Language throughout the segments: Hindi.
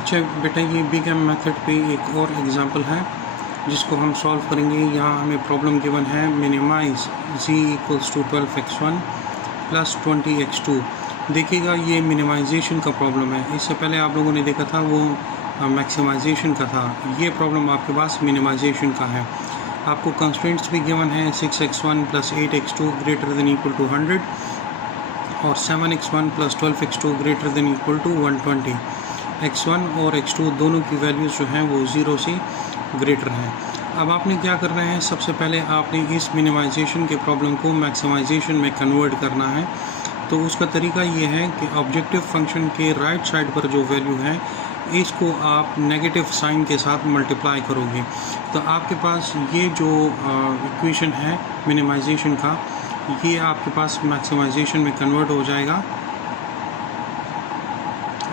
अच्छा बेटा, ये बिग एम मेथड पे एक और एग्जांपल है जिसको हम सॉल्व करेंगे। यहाँ हमें प्रॉब्लम गिवन है minimize z equals to 12x1 plus 20x2। देखिएगा ये मिनिमाइजेशन का प्रॉब्लम है। इससे पहले आप लोगों ने देखा था वो मैक्सिमाइजेशन का था। ये प्रॉब्लम आपके पास मिनिमाइजेशन का है। आपको कंस्ट्रेंट्स भी गिवन है 6x1 plus 8x2 greater than equal to 100 और 7x1 plus 12x2 greater than equal to 120। x1 और x2 दोनों की वैल्यूज़ जो हैं वो 0 से ग्रेटर हैं। अब आपने क्या करना है, सबसे पहले आपने इस मिनिमाइजेशन के प्रॉब्लम को मैक्सिमाइजेशन में कन्वर्ट करना है। तो उसका तरीका ये है कि ऑब्जेक्टिव फंक्शन के राइट साइड पर जो वैल्यू है इसको आप नेगेटिव साइन के साथ मल्टीप्लाई करोगे। तो आपके पास ये जो इक्वेशन है मिनिमाइजेशन का, ये आपके पास मैक्सिमाइजेशन में कन्वर्ट हो जाएगा।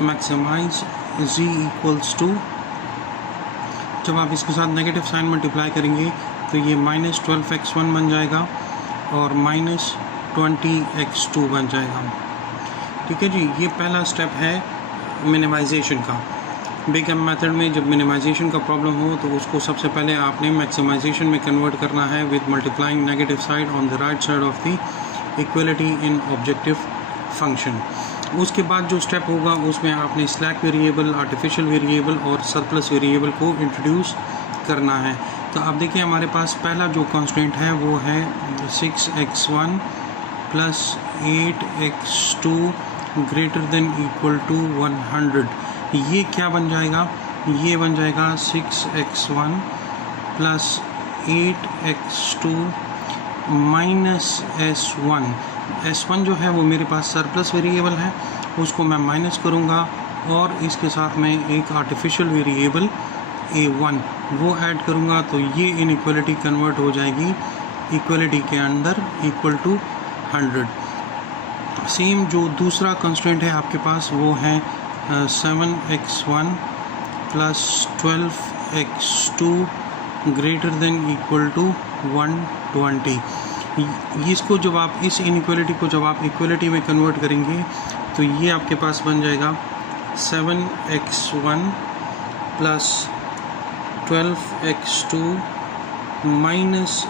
मैक्सिमाइज z इक्वल्स टू, जब आप इसके साथ नेगेटिव साइन मल्टीप्लाई करेंगे तो ये -12x1 बन जाएगा और -20x2 बन जाएगा। ठीक है जी, ये पहला स्टेप है मिनिमाइजेशन का। बिग एम मेथड में जब मिनिमाइजेशन का प्रॉब्लम हो तो उसको सबसे पहले आपने मैक्सिमाइजेशन में कन्वर्ट करना है with multiplying negative side on the right side of the equality in objective function. उसके बाद जो स्टेप होगा उसमें आपने स्लैक वेरिएबल, आर्टिफिशियल वेरिएबल और सरप्लस वेरिएबल को इंट्रोड्यूस करना है। तो अब देखिए हमारे पास पहला जो कंस्ट्रेंट है वो है 6x1 plus 8x2 greater than equal to 100। ये क्या बन जाएगा, ये बन जाएगा 6x1 plus 8x2 minus s1। s1 जो है वो मेरे पास सरप्लस वेरिएबल है, उसको मैं माइनस करूँगा और इसके साथ में एक आर्टिफिशियल वेरिएबल a1 वो ऐड करूँगा। तो ये इनइक्वालिटी कन्वर्ट हो जाएगी इक्वलिटी के अंदर इक्वल टू 100। सेम जो दूसरा कंस्ट्रेंट है आपके पास वो है 7x1 plus 12x2 greater than equal to 120। इसको जब आप इस इनइक्वालिटी को जब आप इक्वलिटी में कन्वर्ट करेंगे तो ये आपके पास बन जाएगा 7x1 plus 12x2 minus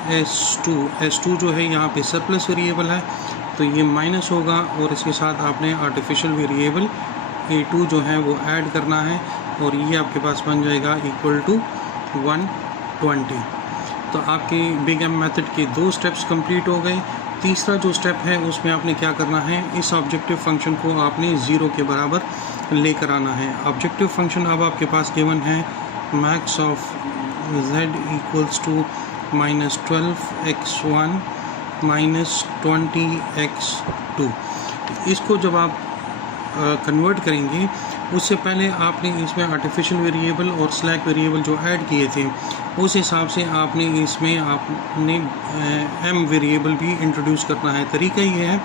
s2 जो है यहाँ पे सरप्लस वेरिएबल है तो ये माइनस होगा और इसके साथ आपने आर्टिफिशियल वेरिएबल a2 जो है वो ऐड करना है और ये आपके पास बन जाएगा इक्वल टू 120। तो आपके बिग एम मेथड के 2 स्टेप्स कंप्लीट हो गए। तीसरा जो स्टेप है उसमें आपने क्या करना है, इस ऑब्जेक्टिव फंक्शन को आपने 0 के बराबर लेकर आना है। ऑब्जेक्टिव फंक्शन अब आपके पास गिवन है max of z equals to -12x1 minus 20x2। इसको जब आप कन्वर्ट करेंगे उससे पहले आपने इसमें आर्टिफिशियल वेरिएबल और स्लैक वेरिएबल जो ऐड किए थे उस हिसाब से आपने इसमें आपने m वेरिएबल भी इंट्रोड्यूस करना है। तरीका ये है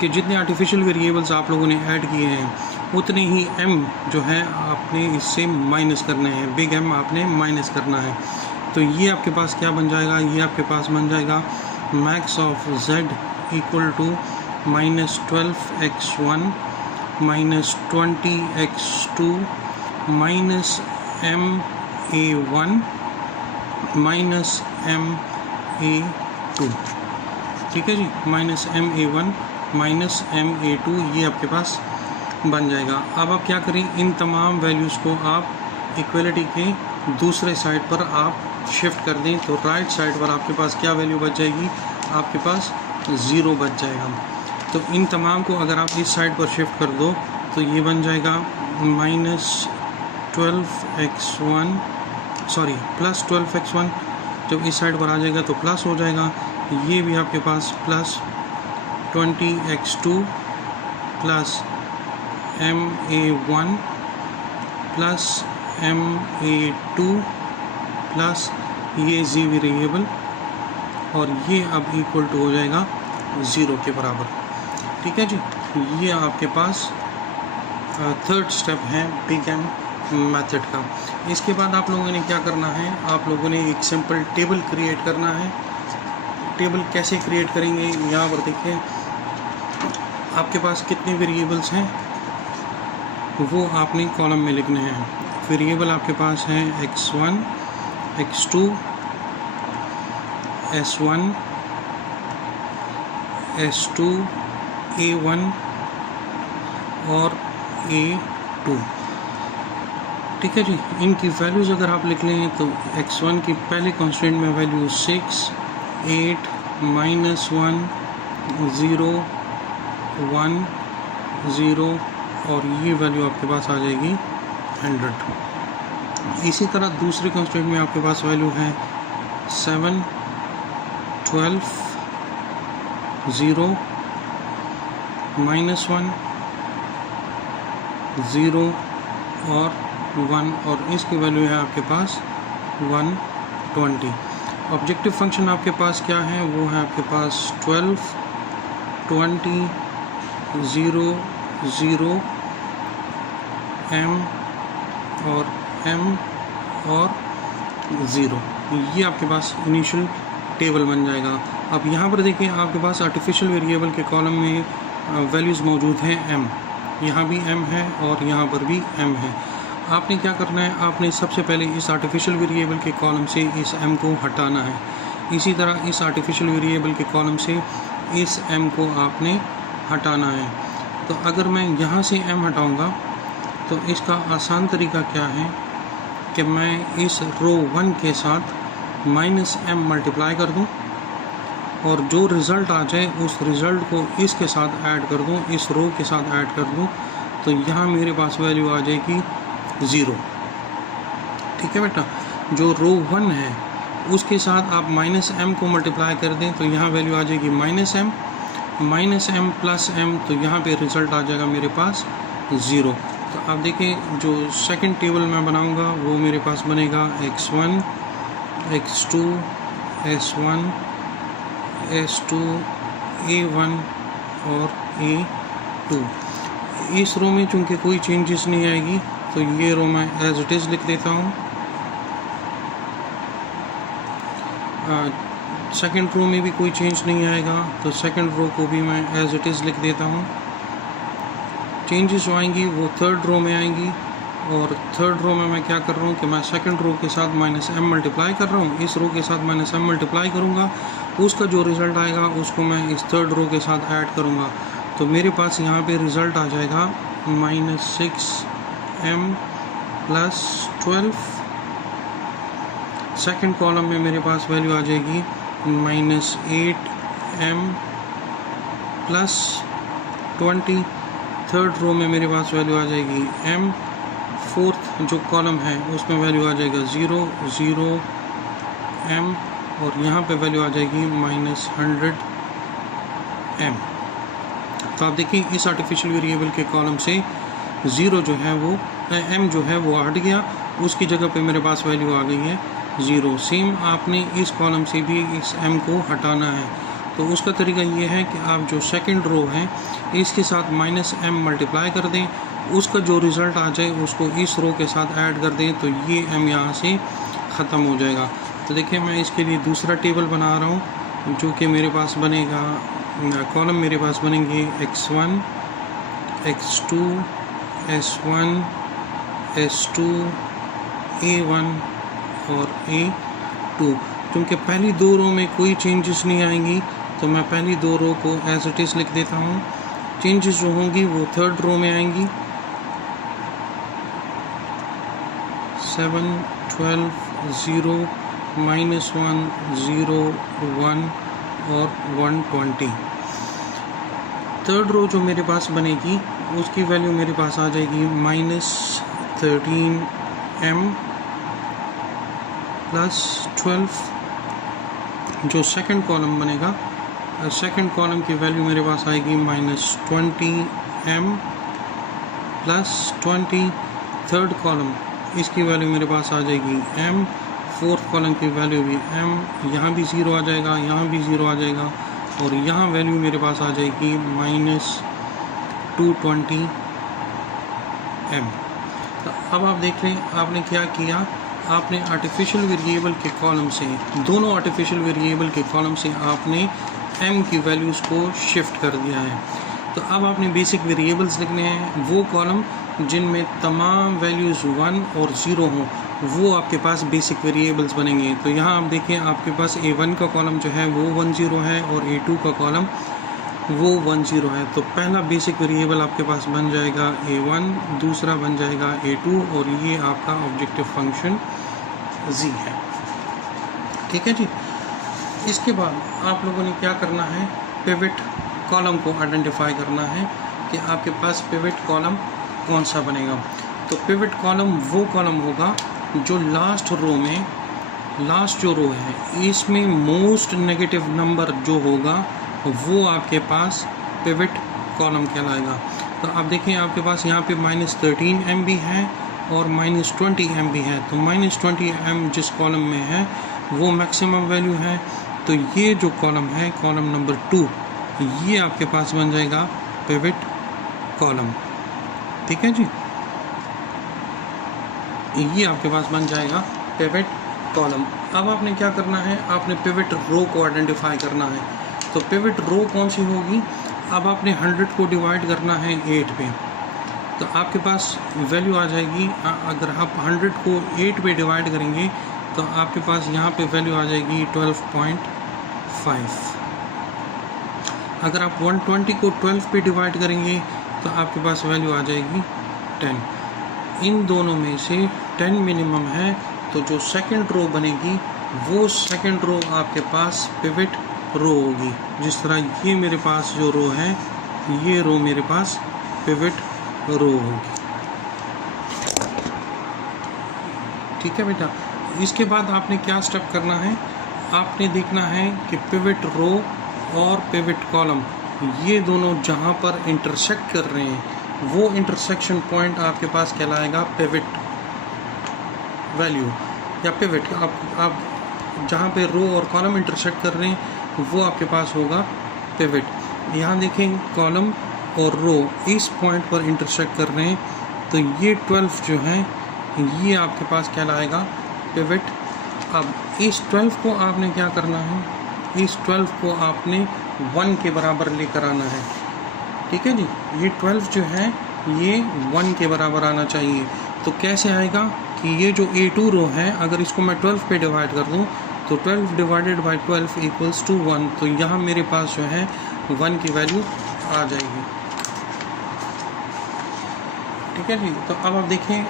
कि जितने आर्टिफिशियल वेरिएबल्स आप लोगों ने ऐड किए हैं उतने ही m जो है आपने इससे माइनस करने हैं, बिग M आपने माइनस करना है। तो ये आपके पास क्या बन जाएगा, ये आपके पास बन जाएगा max of z equal to -12x1 minus 20x2 minus ma1 minus ma2। ठीक है जी, माइनस ma1 माइनस ma2 ये आपके पास बन जाएगा। अब आप क्या करें, इन तमाम वैल्यूज़ को आप इक्वलिटी के दूसरे साइड पर आप शिफ्ट कर दें तो राइट साइड पर आपके पास क्या वैल्यू बच जाएगी, आपके पास 0 बच जाएगा। तो इन तमाम को अगर आप इस साइड पर शिफ्ट कर दो तो ये बन जाएगा -12x1 सॉरी प्लस 12x1। जब इस साइड पर आ जाएगा तो प्लस हो जाएगा, ये भी आपके पास plus 20x2 plus ma1 plus ma2 plus ये z वेरिएबल और ये अब इक्वल टू हो जाएगा 0 के बराबर। ठीक है जी, ये आपके पास थर्ड स्टेप है बिग एम मेथड का। इसके बाद आप लोगों ने क्या करना है, आप लोगों ने एक सिंपल टेबल क्रिएट करना है। टेबल कैसे क्रिएट करेंगे, यहाँ पर देखिए आपके पास कितने वेरिएबल्स हैं, वो आपने कॉलम में लिखने हैं। वेरिएबल आपके पास हैं x1, x2, s1, s2, a1 और a2। ठीक है जी। इनकी वैल्यूज़ अगर आप लिख लें तो x1 की पहले कांस्टेंट में वैल्यू 6, 8, -1, 0, 1, 0 और ये वैल्यू आपके पास आ जाएगी 100। इसी तरह दूसरे कांस्टेंट में आपके पास वैल्यू है 7, 12, 0, -1, 0 और 1 और इसकी वैल्यू है आपके पास 120। ऑब्जेक्टिव फंक्शन आपके पास क्या है? वो है आपके पास 12, 20, 0, 0, m और 0। ये आपके पास इनिशियल टेबल बन जाएगा। अब यहाँ पर देखिए आपके पास आर्टिफिशियल वेरिएबल के कॉलम में वैल्यूज़ मौजूद हैं m, यहाँ भी m है और यहाँ पर भी m है। आपने क्या करना है? आपने सबसे पहले इस आर्टिफिशियल वेरिएबल के कॉलम से इस m को हटाना है। इसी तरह इस आर्टिफिशियल वेरिएबल के कॉलम से इस m को आपने हटाना है। तो अगर मैं यहाँ से m हटाऊँगा तो इसका आसान तरीका क्या है कि मैं इस रो 1 के साथ -m मल्टीप्लाई कर दूँ और जो रिज़ल्ट आ जाए उस रिज़ल्ट को इसके साथ ऐड कर दूँ, इस रो के साथ ऐड कर दूँ, तो यहाँ मेरे पास वैल्यू आ जाएगी 0। ठीक है बेटा। जो रो 1 है उसके साथ आप -m को मल्टीप्लाई कर दें तो यहाँ वैल्यू आ जाएगी -m प्लस m, तो यहाँ पे रिज़ल्ट आ जाएगा मेरे पास 0। तो आप देखें जो सेकंड टेबल मैं बनाऊँगा वो मेरे पास बनेगा x1, x2, s1, s2, a1 और a2। इस रो में चूँकि कोई चेंजेस नहीं आएगी तो ये रो मैं एज इट इज़ लिख देता हूँ। सेकंड रो में भी कोई चेंज नहीं आएगा तो सेकंड रो को भी मैं एज इट इज़ लिख देता हूँ। चेंजेस जो आएंगी वो थर्ड रो में आएंगी और थर्ड रो में मैं क्या कर रहा हूँ कि मैं सेकंड रो के साथ -m मल्टीप्लाई कर रहा हूँ, इस रो के साथ -m मल्टीप्लाई करूँगा, उसका जो रिज़ल्ट आएगा उसको मैं इस थर्ड रो के साथ ऐड करूँगा। तो मेरे पास यहाँ पे रिज़ल्ट आ जाएगा -6m प्लस 12। सेकंड कॉलम में मेरे पास वैल्यू आ जाएगी -8m प्लस 20। थर्ड रो में मेरे पास वैल्यू आ जाएगी m। फोर्थ जो कॉलम है उसमें वैल्यू आ जाएगा 0, 0, m और यहाँ पे वैल्यू आ जाएगी -100m। तो आप देखिए इस आर्टिफिशियल वेरिएबल के कॉलम से 0 जो है वो m जो है वो हट गया, उसकी जगह पे मेरे पास वैल्यू आ गई है 0। सेम आपने इस कॉलम से भी इस m को हटाना है। तो उसका तरीका ये है कि आप जो सेकंड रो है इसके साथ -m मल्टीप्लाई कर दें, उसका जो रिज़ल्ट आ जाए उसको इस रो के साथ ऐड कर दें तो ये m यहाँ से ख़त्म हो जाएगा। तो देखिए मैं इसके लिए दूसरा टेबल बना रहा हूँ जो कि मेरे पास बनेगा, कॉलम मेरे पास बनेंगे x1, x2, s1, s2, a1 और a2। क्योंकि पहली दो रो में कोई चेंजेस नहीं आएंगी तो मैं पहली दो रो को एज इट इज़ लिख देता हूँ। चेंजेस जो होंगी वो थर्ड रो में आएंगी। 7, 12, 0, -1, 0, 1 और 120। थर्ड रो जो मेरे पास बनेगी उसकी वैल्यू मेरे पास आ जाएगी -13m प्लस 12। जो सेकंड कॉलम बनेगा, सेकंड कॉलम की वैल्यू मेरे पास आएगी -20m प्लस 20। थर्ड कॉलम इसकी वैल्यू मेरे पास आ जाएगी m। फोर्थ कॉलम की वैल्यू भी m, यहाँ भी 0 आ जाएगा, यहाँ भी 0 आ जाएगा और यहाँ वैल्यू मेरे पास आ जाएगी -220m। तो अब आप देख लें आपने क्या किया, आपने आर्टिफिशियल वेरिएबल के कॉलम से, दोनों आर्टिफिशियल वेरिएबल के कॉलम से आपने m की वैल्यूज़ को शिफ्ट कर दिया है। तो अब आपने बेसिक वेरिएबल्स लिखने हैं, वो कॉलम जिनमें तमाम वैल्यूज़ 1 और 0 हों, वो आपके पास बेसिक वेरिएबल्स बनेंगे। तो यहाँ आप देखें, आपके पास A1 का कॉलम जो है वो 1 0 है और A2 का कॉलम वो 1 0 है। तो पहला बेसिक वेरिएबल आपके पास बन जाएगा A1, दूसरा बन जाएगा A2 और ये आपका ऑब्जेक्टिव फंक्शन z है। ठीक है जी। इसके बाद आप लोगों ने क्या करना है, पिवट कॉलम को आइडेंटिफाई करना है कि आपके पास पिवट कॉलम कौन सा बनेगा। तो पिवट कॉलम वो कॉलम होगा जो लास्ट रो में, लास्ट जो रो है इसमें मोस्ट नेगेटिव नंबर जो होगा वो आपके पास पिवट कॉलम कहलाएगा। तो आप देखें, आपके पास यहाँ पे -13 MB है और -20 MB है। तो -20 M जिस कॉलम में है वो मैक्सिमम वैल्यू है। तो ये जो कॉलम है, कॉलम नंबर 2, ये आपके पास बन जाएगा पिवट कॉलम। ठीक है जी, ये आपके पास बन जाएगा पिवट कॉलम। अब आपने क्या करना है, आपने पिवट रो को आइडेंटिफाई करना है। तो पिवट रो कौन सी होगी, अब आपने 100 को डिवाइड करना है 8 पे, तो आपके पास वैल्यू आ जाएगी। अगर आप 100 को 8 पे डिवाइड करेंगे तो आपके पास यहाँ पे वैल्यू आ जाएगी 12.5। अगर आप 120 को 12 पे डिवाइड करेंगे तो आपके पास वैल्यू आ जाएगी 10। इन दोनों में से 10 मिनिमम है, तो जो सेकंड रो बनेगी वो सेकंड रो आपके पास पिवट रो होगी। जिस तरह ये मेरे पास जो रो है, ये रो मेरे पास पिवट रो होगी। ठीक है बेटा। इसके बाद आपने क्या स्टेप करना है, आपने देखना है कि पिवट रो और पिवट कॉलम ये दोनों जहाँ पर इंटरसेक्ट कर रहे हैं वो इंटरसेक्शन पॉइंट आपके पास कहलाएगा पिवट वैल्यू या पिवट। आप जहाँ पे रो और कॉलम इंटरसेक्ट कर रहे हैं वो आपके पास होगा पिवट। यहाँ देखें, कॉलम और रो इस पॉइंट पर इंटरसेक्ट कर रहे हैं, तो ये 12 जो है ये आपके पास कहलाएगा पिवट। अब इस 12 को आपने क्या करना है, इस 12 को आपने 1 के बराबर लेकर आना है। ठीक है जी, ये 12 जो है ये 1 के बराबर आना चाहिए। तो कैसे आएगा कि ये जो A2 रो है, अगर इसको मैं 12 पे डिवाइड कर दूं तो 12 डिवाइडेड बाई 12 इक्वल्स टू 1। तो यहाँ मेरे पास जो है 1 की वैल्यू आ जाएगी। ठीक है जी। तो अब आप देखें,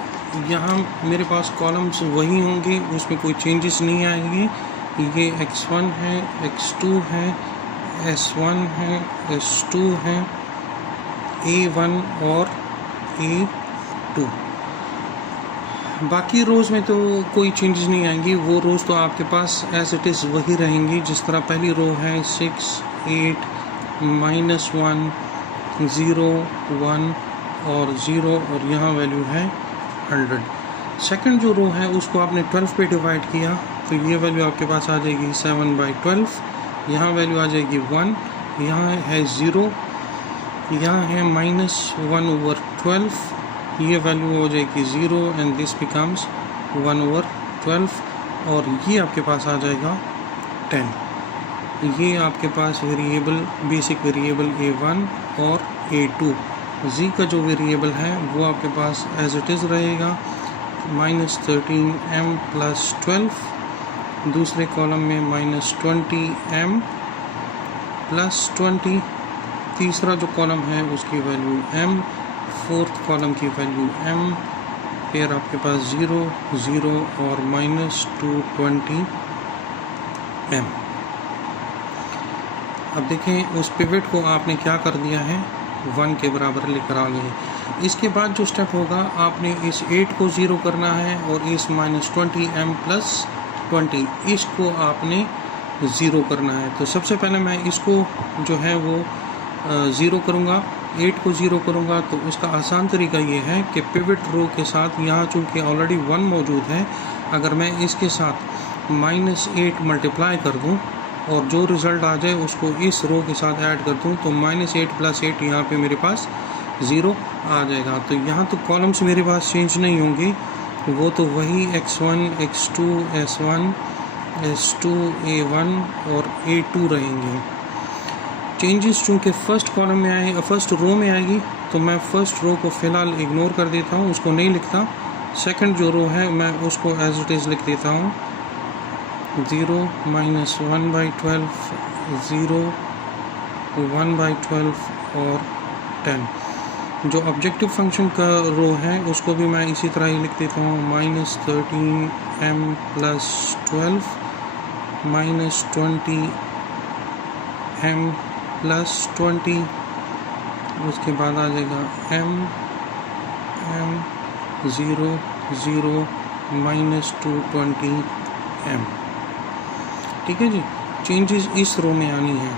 यहाँ मेरे पास कॉलम्स वही होंगे, उसमें कोई चेंजेस नहीं आएंगे। ये x1 है, x2 है, s1 है, s2 है, a1 और a2। बाकी रोज़ में तो कोई चेंजेस नहीं आएंगी, वो रोज़ तो आपके पास एज इट इज़ वही रहेंगी। जिस तरह पहली रो है 6, 8, -1, 0, 1 और 0 और यहाँ वैल्यू है 100। सेकंड जो रो है उसको आपने 12 पे डिवाइड किया तो ये वैल्यू आपके पास आ जाएगी 7/12। यहाँ वैल्यू आ जाएगी 1, यहाँ है 0, यहाँ है -1/12, ये वैल्यू हो जाएगी 0 एंड दिस बिकम्स 1/12 और ये आपके पास आ जाएगा 10। ये आपके पास वेरिएबल, बेसिक वेरिएबल A1 और A2, z का जो वेरिएबल है वो आपके पास एज इट इज़ रहेगा -13m + 12, दूसरे कॉलम में -20m + 20, तीसरा जो कॉलम है उसकी वैल्यू m, फोर्थ कॉलम की वैल्यू m, फिर आपके पास 0, 0 और -220m। अब देखें, उस पिवट को आपने क्या कर दिया है, 1 के बराबर लेकर आ गए। इसके बाद जो स्टेप होगा, आपने इस 8 को 0 करना है और इस -20m + 20 इसको आपने 0 करना है। तो सबसे पहले मैं इसको जो है वो 0 करूँगा, 8 को 0 करूँगा। तो उसका आसान तरीका ये है कि पिवट रो के साथ यहाँ चूँकि ऑलरेडी 1 मौजूद है, अगर मैं इसके साथ -8 मल्टीप्लाई कर दूँ और जो रिज़ल्ट आ जाए उसको इस रो के साथ ऐड कर दूँ तो -8 + 8 यहाँ पे मेरे पास 0 आ जाएगा। तो यहाँ तो कॉलम्स मेरे पास चेंज नहीं होंगे, वो तो वही x1, x2, s1, s2, a1 और a2 रहेंगे। चेंजेस चूँकि फर्स्ट कॉलम में आए, फर्स्ट रो में आएगी, तो मैं फर्स्ट रो को फ़िलहाल इग्नोर कर देता हूँ, उसको नहीं लिखता। सेकंड जो रो है मैं उसको एज इट इज़ लिख देता हूँ, 0 माइनस 1/12, 0, 1/12 और 10। जो ऑब्जेक्टिव फंक्शन का रो है उसको भी मैं इसी तरह ही लिख देता हूँ, -13m + 12 -20m + 20। उसके बाद आ जाएगा m 0 0 -220m। ठीक है जी, चेंजेस इस रो में आनी है।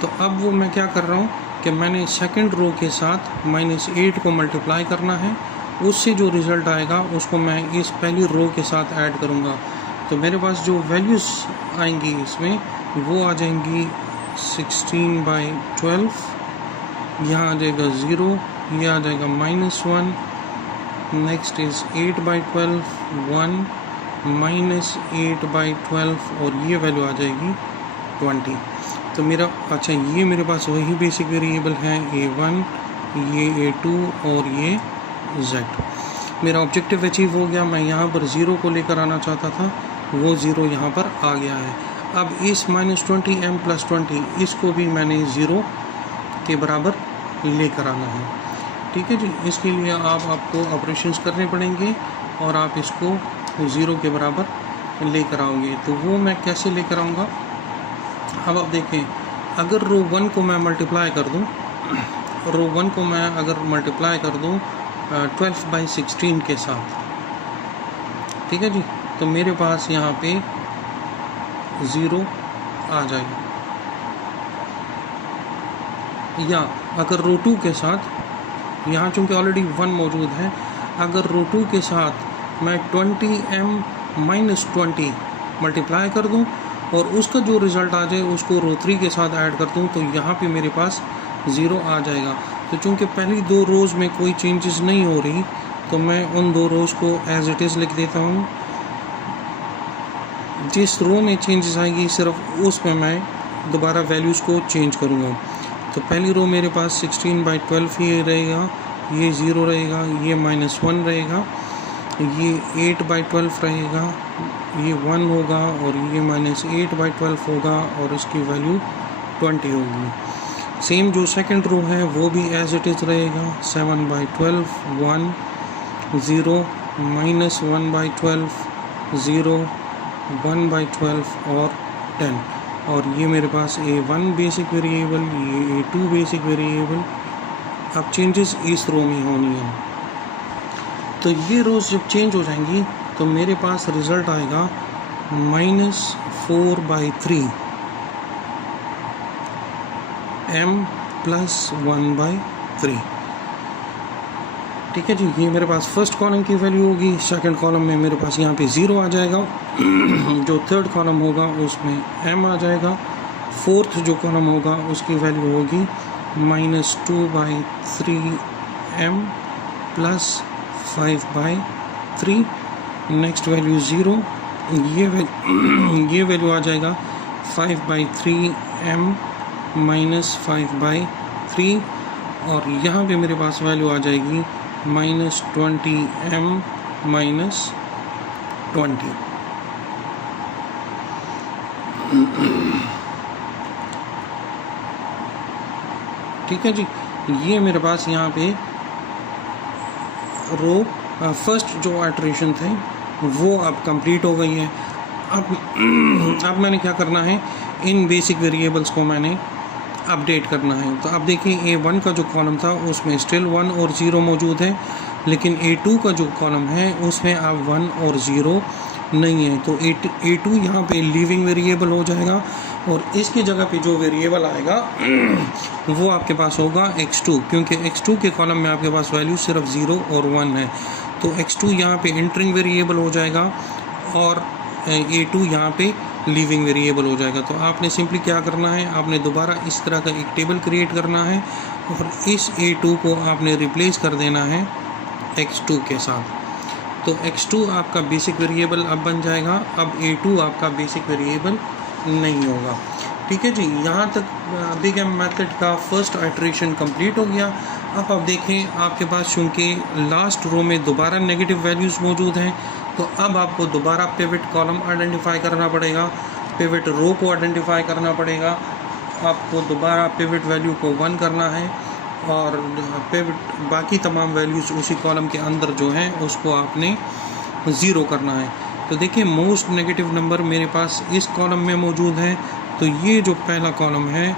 तो अब वो मैं क्या कर रहा हूँ कि मैंने सेकंड रो के साथ -8 को मल्टीप्लाई करना है, उससे जो रिज़ल्ट आएगा उसको मैं इस पहली रो के साथ ऐड करूँगा। तो मेरे पास जो वैल्यूज़ आएंगी इसमें वो आ जाएंगी 16/12, यहाँ आ जाएगा 0, ये आ जाएगा -1, नेक्स्ट इज़ 8/12, 1, -8/12 और ये वैल्यू आ जाएगी 20। तो मेरा अच्छा ये मेरे पास वही बेसिक वेरिएबल है, a1, ये a2 और ये z। मेरा ऑब्जेक्टिव अचीव हो गया। मैं यहाँ पर 0 को लेकर आना चाहता था, वो 0 यहाँ पर आ गया है। अब इस -20m + 20 इसको भी मैंने 0 के बराबर लेकर आना है। ठीक है जी, इसके लिए आपको ऑपरेशंस करने पड़ेंगे और आप इसको 0 के बराबर लेकर आओगे। तो वो मैं कैसे लेकर आऊँगा, अब आप देखें, अगर रो 1 को मैं मल्टीप्लाई कर दूं, रो 1 को मैं अगर मल्टीप्लाई कर दूं 12/16 के साथ, ठीक है जी, तो मेरे पास यहाँ पे 0 आ जाएगा। या अगर रो 2 के साथ, यहाँ चूँकि ऑलरेडी 1 मौजूद है, अगर रो 2 के साथ मैं 20m - 20 मल्टीप्लाई कर दूं और उसका जो रिज़ल्ट आ जाए उसको रो 3 के साथ ऐड कर दूं, तो यहाँ पे मेरे पास 0 आ जाएगा। तो चूँकि पहली 2 रोज़ में कोई चेंजेस नहीं हो रही, तो मैं उन 2 रोज़ को एज इट इज़ लिख देता हूँ। जिस रो में चेंजेस आएगी सिर्फ उसमें मैं दोबारा वैल्यूज़ को चेंज करूँगा। तो पहली रो मेरे पास 16/12 ही रहेगा, ये 0 रहेगा, ये -1 रहेगा, ये 8/12 रहेगा, ये 1 होगा और ये -8/12 होगा और इसकी वैल्यू 20 होगी। सेम जो सेकंड रो है वो भी एज इट इज़ रहेगा, 7/12, 1, 0, -1/12, 0, 1/12 और 10। और ये मेरे पास a1 बेसिक वेरिएबल, ये a2 बेसिक वेरिएबल। अब चेंजेस इस रो में होनी है। तो ये रोज़ जब चेंज हो जाएंगी तो मेरे पास रिज़ल्ट आएगा -4/3 m + 1/3। ठीक है जी, ये मेरे पास फर्स्ट कॉलम की वैल्यू होगी। सेकंड कॉलम में मेरे पास यहाँ पे 0 आ जाएगा। जो थर्ड कॉलम होगा उसमें m आ जाएगा। फोर्थ जो कॉलम होगा उसकी वैल्यू होगी -2/3m + 5/3। नेक्स्ट वैल्यू 0, ये वैल्यू आ जाएगा 5/3m - 5/3 और यहाँ पे मेरे पास वैल्यू आ जाएगी -20m - 20। ठीक है जी, ये मेरे पास यहाँ पे रो फर्स्ट जो आइटरेशन थे वो अब कंप्लीट हो गई है। अब मैंने क्या करना है, इन बेसिक वेरिएबल्स को मैंने अपडेट करना है। तो अब देखिए, a1 का जो कॉलम था उसमें स्टिल 1 और 0 मौजूद है, लेकिन a2 का जो कॉलम है उसमें अब 1 और 0 नहीं है। तो a2 यहाँ पे लीविंग वेरिएबल हो जाएगा और इसकी जगह पे जो वेरिएबल आएगा वो आपके पास होगा x2, क्योंकि x2 के कॉलम में आपके पास वैल्यू सिर्फ 0 और 1 है। तो x2 यहाँ पे एंटरिंग वेरिएबल हो जाएगा और a2 यहाँ पे लीविंग वेरिएबल हो जाएगा। तो आपने सिंपली क्या करना है, आपने दोबारा इस तरह का एक टेबल क्रिएट करना है और इस a2 को आपने रिप्लेस कर देना है x2 के साथ। तो x2 आपका बेसिक वेरिएबल अब बन जाएगा। अब a2 आपका बेसिक वेरिएबल नहीं होगा। ठीक है जी, यहाँ तक बिग एम मेथड का फर्स्ट आइटरेशन कंप्लीट हो गया। अब आप देखें आपके पास चूँकि लास्ट रो में दोबारा नेगेटिव वैल्यूज़ मौजूद हैं, तो अब आपको दोबारा पिवट कॉलम आइडेंटिफाई करना पड़ेगा, पिवट रो को आइडेंटिफाई करना पड़ेगा। आपको दोबारा पिवट वैल्यू को 1 करना है और पिवट बाकी तमाम वैल्यूज़ उसी कॉलम के अंदर जो हैं उसको आपने 0 करना है। तो देखिए मोस्ट नेगेटिव नंबर मेरे पास इस कॉलम में मौजूद है, तो ये जो पहला कॉलम है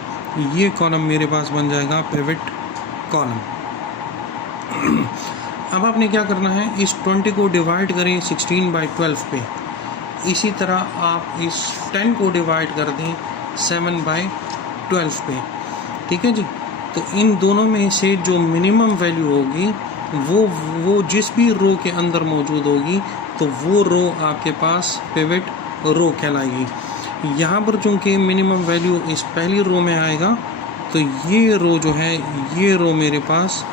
ये कॉलम मेरे पास बन जाएगा पिवट कॉलम। अब आपने क्या करना है, इस 20 को डिवाइड करें 16/12 पे। इसी तरह आप इस 10 को डिवाइड कर दें 7/12 पे। ठीक है जी। तो इन दोनों में से जो मिनिमम वैल्यू होगी वो जिस भी रो के अंदर मौजूद होगी तो वो रो आपके पास पिवट रो कहलाएगी। यहाँ पर चूँकि मिनिमम वैल्यू इस पहली रो में आएगा तो ये रो जो है ये रो मेरे पास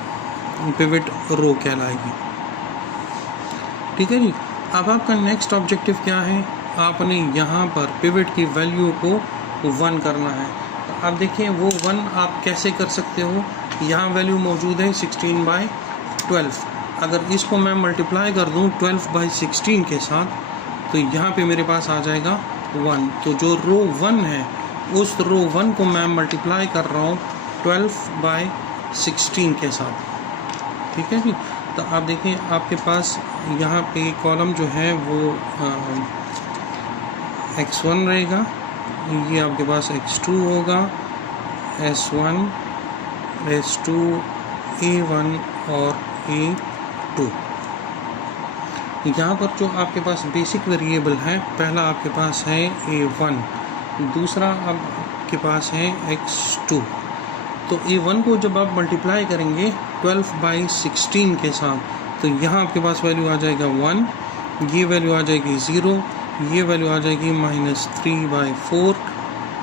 पिवट रो कहलाएगी। ठीक है जी। अब आपका नेक्स्ट ऑब्जेक्टिव क्या है, आपने यहाँ पर पिवट की वैल्यू को 1 करना है। तो आप देखिए वो 1 आप कैसे कर सकते हो, यहाँ वैल्यू मौजूद है 16/12। अगर इसको मैं मल्टीप्लाई कर दूँ 12/16 के साथ तो यहाँ पे मेरे पास आ जाएगा 1। तो जो रो 1 है उस रो 1 को मैं मल्टीप्लाई कर रहा हूँ 12/16 के साथ। ठीक है जी। तो आप देखें आपके पास यहाँ पे कॉलम जो है वो x1 रहेगा, ये आपके पास x2 होगा, s1, s2, a1 और a2। यहाँ पर जो आपके पास बेसिक वेरिएबल है, पहला आपके पास है a1, दूसरा आपके पास है x2। तो a1 को जब आप मल्टीप्लाई करेंगे 12/16 के साथ तो यहाँ आपके पास वैल्यू आ जाएगा 1, ये वैल्यू आ जाएगी 0, ये वैल्यू आ जाएगी -3/4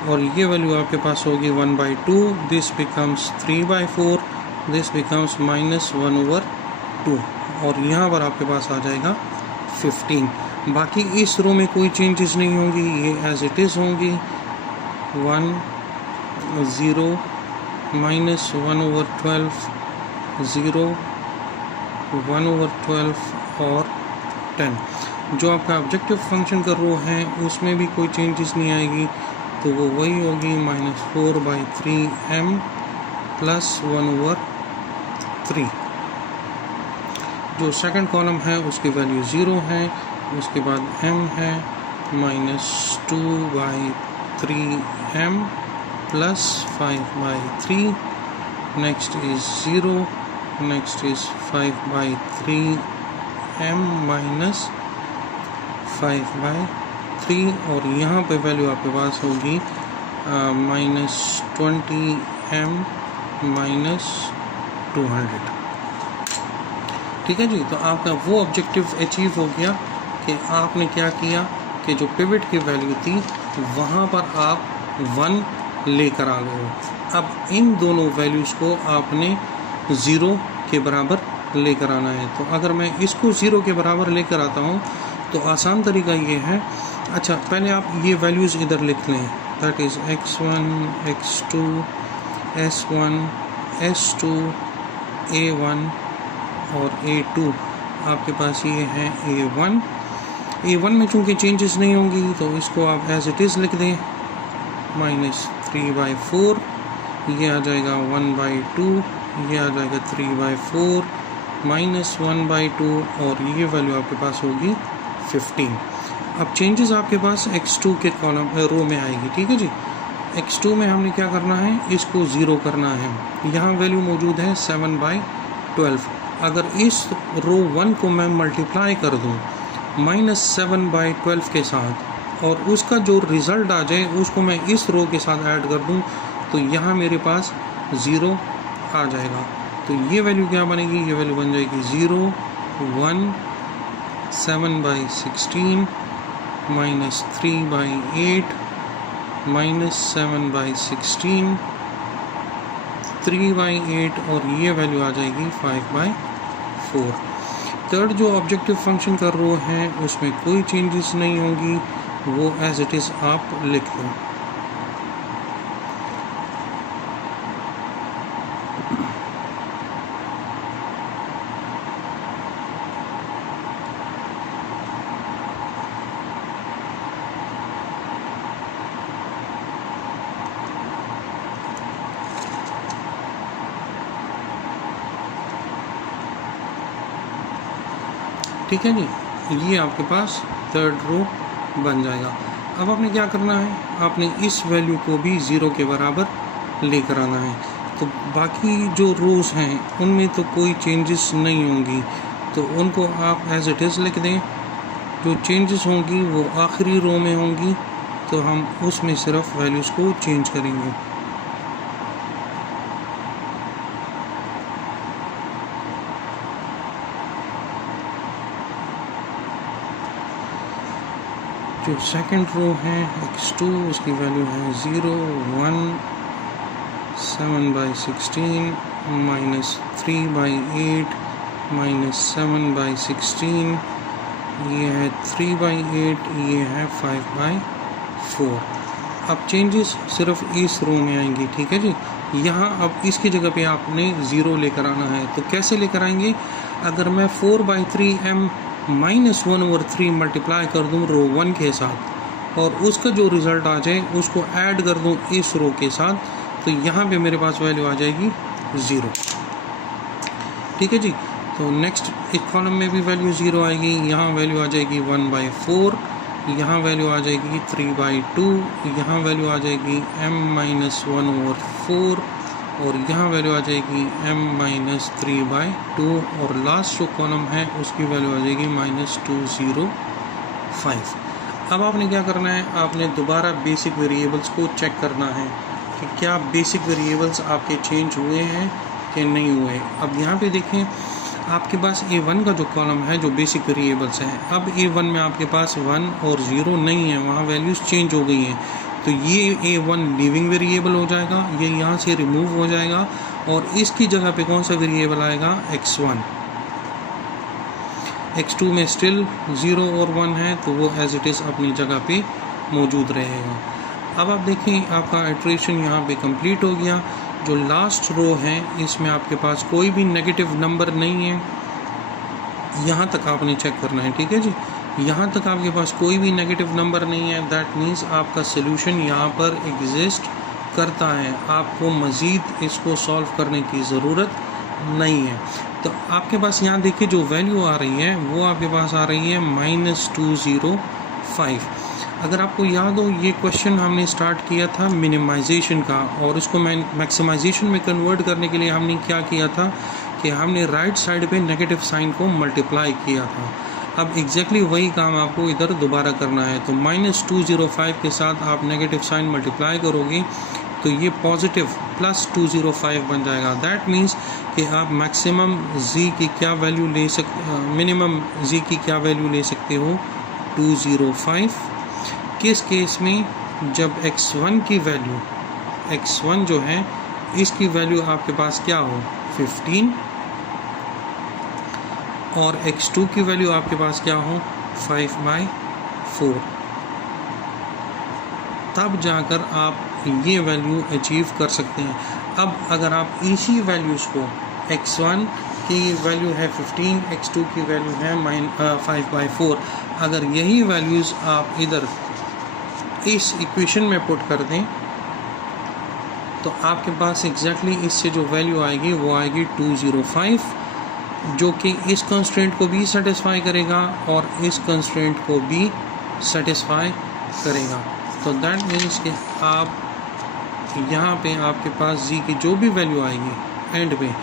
और ये वैल्यू आपके पास होगी 1/2। दिस बिकम्स 3/4, दिस बिकम्स -1/2 और यहाँ पर आपके पास आ जाएगा 15। बाकी इस रो में कोई चेंजेस नहीं होंगी, ये एज इट इज़ होंगी। 1, 0, -1/12, 0, 1/12 और 10। जो आपका ऑब्जेक्टिव फंक्शन का रो है उसमें भी कोई चेंजेस नहीं आएगी, तो वो वही होगी -4/3m + 1/3। जो सेकंड कॉलम है उसकी वैल्यू 0 है, उसके बाद m है -2/3m + 5/3, next is 0, next is 5/3m - 5/3 और यहाँ पे वैल्यू आपके पास होगी -20m - 200। ठीक है जी। तो आपका वो ऑब्जेक्टिव अचीव हो गया कि आपने क्या किया कि जो पिवट की वैल्यू थी वहाँ पर आप 1 लेकर आ गए। अब इन दोनों वैल्यूज़ को आपने 0 के बराबर लेकर आना है। तो अगर मैं इसको 0 के बराबर लेकर आता हूँ तो आसान तरीका ये है, अच्छा पहले आप ये वैल्यूज़ इधर लिख लें, that is x1, x2, s1, s2, a1 और a2। आपके पास ये है a1 में चूँकि चेंजेस नहीं होंगी तो इसको आप एज इट इज़ लिख दें, -3/4, ये आ जाएगा 1/2, ये आ जाएगा 3/4, -1/2 और ये वैल्यू आपके पास होगी 15। अब चेंजेस आपके पास x2 के कॉलम रो में आएगी। ठीक है जी। x2 में हमने क्या करना है, इसको 0 करना है। यहाँ वैल्यू मौजूद है 7/12। अगर इस रो 1 को मैं मल्टीप्लाई कर दूँ -7/12 के साथ और उसका जो रिज़ल्ट आ जाए उसको मैं इस रो के साथ ऐड कर दूं तो यहाँ मेरे पास 0 आ जाएगा। तो ये वैल्यू क्या बनेगी, ये वैल्यू बन जाएगी 0, 1, 7/16 -3/8 -7/16 3/8 और ये वैल्यू आ जाएगी 5/4। थर्ड जो ऑब्जेक्टिव फंक्शन का रो है उसमें कोई चेंजेस नहीं होंगी, वो एज इट इज़ आप लिख लो। ठीक है जी, ये आपके पास थर्ड रो बन जाएगा। अब आपने क्या करना है, आपने इस वैल्यू को भी 0 के बराबर लेकर आना है। तो बाकी जो रोज़ हैं उनमें तो कोई चेंजेस नहीं होंगी, तो उनको आप एज इट इज़ लिख दें। जो चेंजेस होंगी वो आखिरी रो में होंगी, तो हम उसमें सिर्फ वैल्यूज़ को चेंज करेंगे। जो सेकंड रो है x2, उसकी वैल्यू है 0, 1, 7/16 -3/8 -7/16, ये है 3/8, ये है 5/4। अब चेंजेस सिर्फ इस रो में आएंगी, ठीक है जी। यहाँ अब इसकी जगह पे आपने 0 लेकर आना है। तो कैसे लेकर आएंगे, अगर मैं 4/3m -1/3 मल्टीप्लाई कर दूँ रो 1 के साथ और उसका जो रिज़ल्ट आ जाए उसको ऐड कर दूँ इस रो के साथ, तो यहाँ पे मेरे पास वैल्यू आ जाएगी 0, ठीक है जी। तो नेक्स्ट इस कॉलम में भी वैल्यू 0 आएगी, यहाँ वैल्यू आ जाएगी 1/4, यहाँ वैल्यू आ जाएगी 3/2, यहाँ वैल्यू आ जाएगी m-1/4 और यहाँ वैल्यू आ जाएगी m-3/2 और लास्ट जो कॉलम है उसकी वैल्यू आ जाएगी -205। अब आपने क्या करना है, आपने दोबारा बेसिक वेरिएबल्स को चेक करना है कि क्या बेसिक वेरिएबल्स आपके चेंज हुए हैं कि नहीं हुए। अब यहाँ पे देखें, आपके पास A1 का जो कॉलम है जो बेसिक वेरिएबल्स हैं, अब A1 में आपके पास 1 और 0 नहीं है, वहाँ वैल्यूज़ चेंज हो गई हैं। तो ये A1 लिविंग वेरिएबल हो जाएगा, ये यहाँ से रिमूव हो जाएगा और इसकी जगह पे कौन सा वेरिएबल आएगा, x1। x2 में स्टिल 0 और 1 है, तो वो एज इट इज़ अपनी जगह पे मौजूद रहेगा। अब आप देखें, आपका इटरेशन यहाँ पे कंप्लीट हो गया। जो लास्ट रो है इसमें आपके पास कोई भी नेगेटिव नंबर नहीं है, यहाँ तक आपने चेक करना है, ठीक है जी। यहाँ तक आपके पास कोई भी नेगेटिव नंबर नहीं है, दैट मीन्स आपका सोल्यूशन यहाँ पर एग्जिस्ट करता है, आपको मज़ीद इसको सॉल्व करने की ज़रूरत नहीं है। तो आपके पास यहाँ देखिए जो वैल्यू आ रही है वो आपके पास आ रही है -205। अगर आपको याद हो, ये क्वेश्चन हमने स्टार्ट किया था मिनिमाइजेशन का, और उसको मैक्सिमाइजेशन में कन्वर्ट करने के लिए हमने क्या किया था कि हमने राइट साइड पे नेगेटिव साइन को मल्टीप्लाई किया था। अब एग्जैक्टली वही काम आपको इधर दोबारा करना है। तो -205 के साथ आप नेगेटिव साइन मल्टीप्लाई करोगे तो ये पॉजिटिव +205 बन जाएगा। दैट मीन्स कि आप मैक्सिमम z की क्या वैल्यू ले मिनिमम z की क्या वैल्यू ले सकते हो, 205। किस केस में, जब x1 की वैल्यू, x1 जो है इसकी वैल्यू आपके पास क्या हो, 15, और x2 की वैल्यू आपके पास क्या हो, 5/4, तब जाकर आप ये वैल्यू अचीव कर सकते हैं। अब अगर आप इसी वैल्यूज़ को, x1 की वैल्यू है 15, x2 की वैल्यू है 5/4, अगर यही वैल्यूज़ आप इधर इस इक्वेशन में पुट कर दें तो आपके पास एग्जैक्टली इससे जो वैल्यू आएगी वो आएगी 205, जो कि इस कंस्ट्रेंट को भी सेटिस्फाई करेगा और इस कंस्ट्रेंट को भी सेटिस्फाई करेगा। तो दैट मीन्स कि आप यहाँ पे आपके पास z की जो भी वैल्यू आएगी एंड में,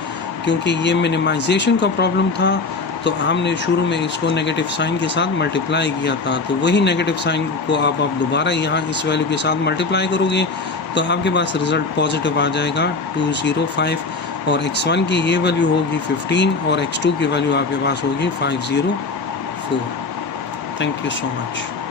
क्योंकि ये मिनिमाइजेशन का प्रॉब्लम था तो हमने शुरू में इसको नेगेटिव साइन के साथ मल्टीप्लाई किया था, तो वही नेगेटिव साइन को आप दोबारा यहाँ इस वैल्यू के साथ मल्टीप्लाई करोगे तो आपके पास रिज़ल्ट पॉजिटिव आ जाएगा 205, और x1 की ये वैल्यू होगी 15 और x2 की वैल्यू आपके पास होगी 504। Thank you so much.